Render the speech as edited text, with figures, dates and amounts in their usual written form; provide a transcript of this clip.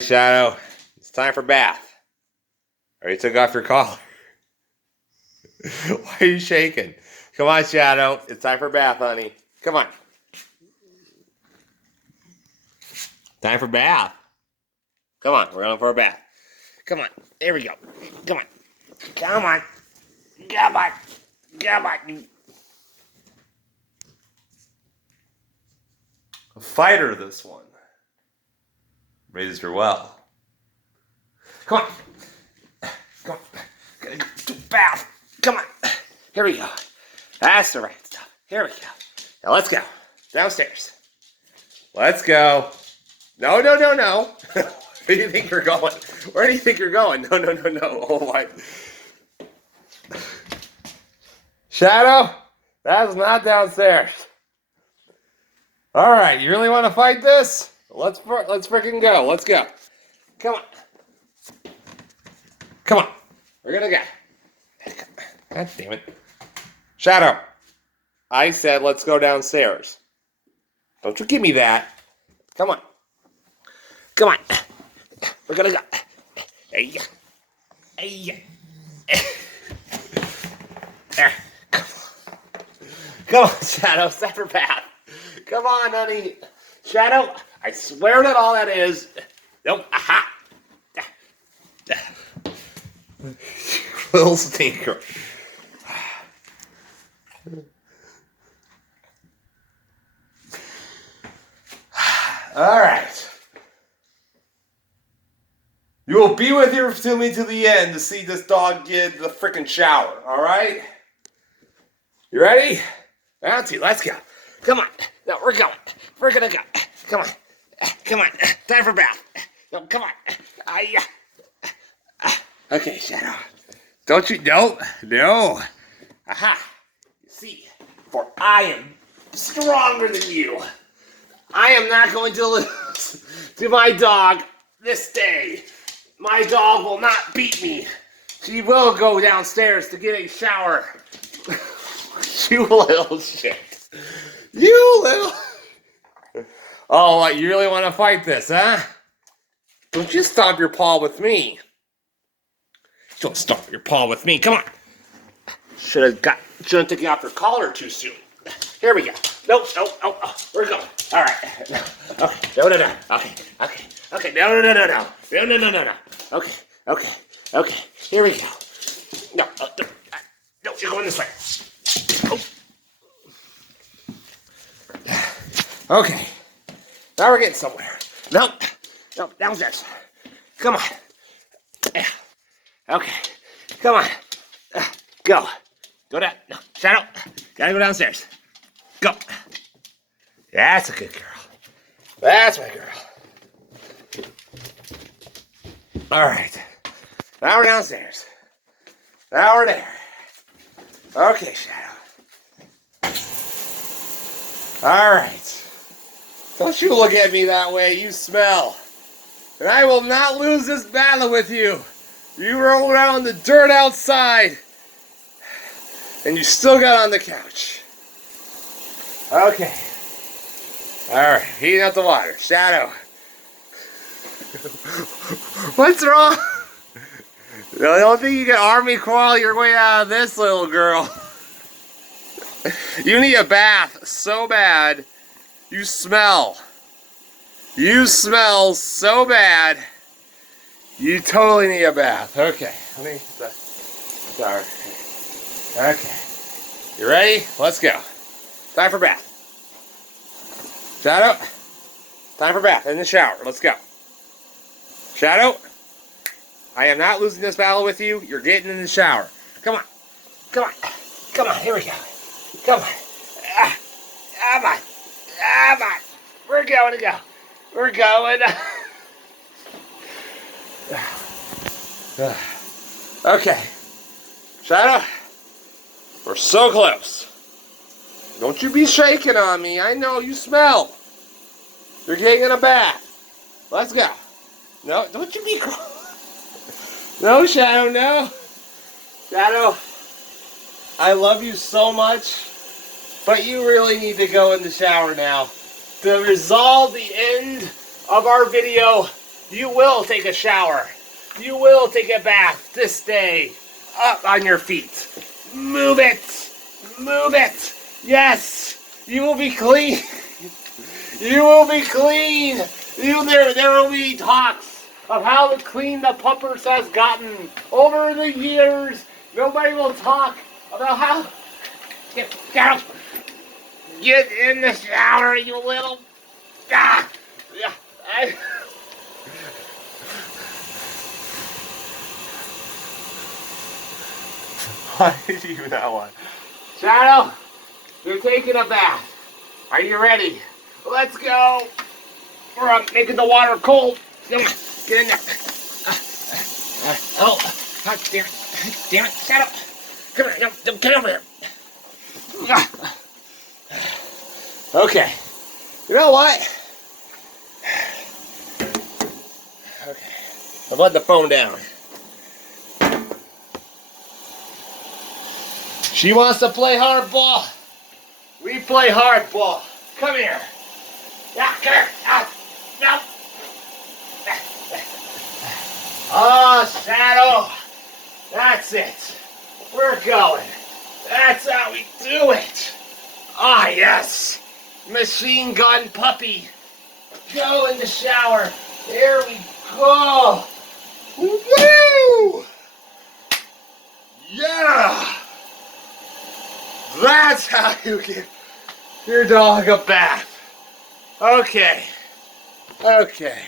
Shadow, it's time for bath. Already took off your collar. Why are you shaking? Come on, Shadow. It's time for bath, honey. Come on. Time for bath. Come on, we're going for a bath. Come on. There we go. Come on. Come on. Come on. Come on. A fighter, this one. Raised her well. Come on. Come on. Gotta go to bath. Come on. Here we go. That's the right stuff. Here we go. Now let's go. Downstairs. Let's go. No, no, no, no. Where do you think you're going? Where do you think you're going? No, no, no, no. Oh my. Shadow, that's not downstairs. All right, you really want to fight this? Let's freaking go. Let's go. Come on. Come on. We're gonna go. God damn it. Shadow, I said let's go downstairs. Don't you give me that. Come on. Come on. We're gonna go. Hey. Hey. There. Come on, Shadow. Set for bath. Come on, honey. Shadow, I swear that all that is. Nope. Aha. Little stinker. All right. You will be with me to the end to see this dog get the freaking shower. All right? You ready? Round two. Let's go. Come on. No, we're going. We're gonna go. Come on. Come on. Time for bath. No, come on. Okay, Shadow. Don't you? No. No. Aha. You see, for I am stronger than you. I am not going to lose to my dog this day. My dog will not beat me. She will go downstairs to get a shower. You little shit. You little... Oh, what, you really want to fight this, huh? Don't you stomp your paw with me. Don't stomp your paw with me. Come on. Shouldn't taken off your collar too soon. Here we go. Nope, nope, oh, we're going. All right. Okay. No, no, no. Okay, okay. Okay, no, no, no, no, no. No, no, no, no, no. Okay, okay, okay. Here we go. No, no, you're going this way. Oh. Okay. Now we're getting somewhere. Nope. Nope, downstairs. Come on. Yeah. Okay. Come on. Go. Go down. No, Shadow. Gotta go downstairs. Go. That's a good girl. That's my girl. All right. Now we're downstairs. Now we're there. Okay, Shadow. All right. Don't you look at me that way. You smell. And I will not lose this battle with you. You roll around in the dirt outside. And you still got on the couch. Okay. Alright, heating up the water. Shadow. What's wrong? I don't think you can army crawl your way out of this, little girl. You need a bath so bad. You smell. You smell so bad. You totally need a bath. Okay. Let me... Sorry. Okay. You ready? Let's go. Time for bath. Shadow. Time for bath. In the shower. Let's go. Shadow. I am not losing this battle with you. You're getting in the shower. Come on. Come on. Come on. Here we go. Come on. Come on. Come on. We're going to go. We're going. Okay. Shadow. We're so close. Don't you be shaking on me. I know you smell. You're getting in a bath. Let's go. No, don't you be... No, Shadow, no. Shadow, I love you so much, but you really need to go in the shower now. To resolve the end of our video, You will take a shower. You will take a bath this day. Up on your feet. Move it. Move it. Yes. You will be clean. You will be clean. There will be talks of how clean the puppers has gotten over the years. Nobody will talk about how. Get out. Get in the shower, you little. Ah. Yeah. Why did you not want? Shadow, you're taking a bath. Are you ready? Let's go. We're making the water cold. Come on, get in there. Oh, damn it. Damn it, Shadow. Come here, get over here. Okay. You know what? Okay. I've let the phone down. She wants to play hardball. We play hardball. Come here. Yeah, come here. No. Oh, Shadow. That's it. We're going. That's how we do it. Ah, yes. Machine gun puppy. Go in the shower. There we go. Woo! Yeah. That's how you give your dog a bath. Okay. Okay.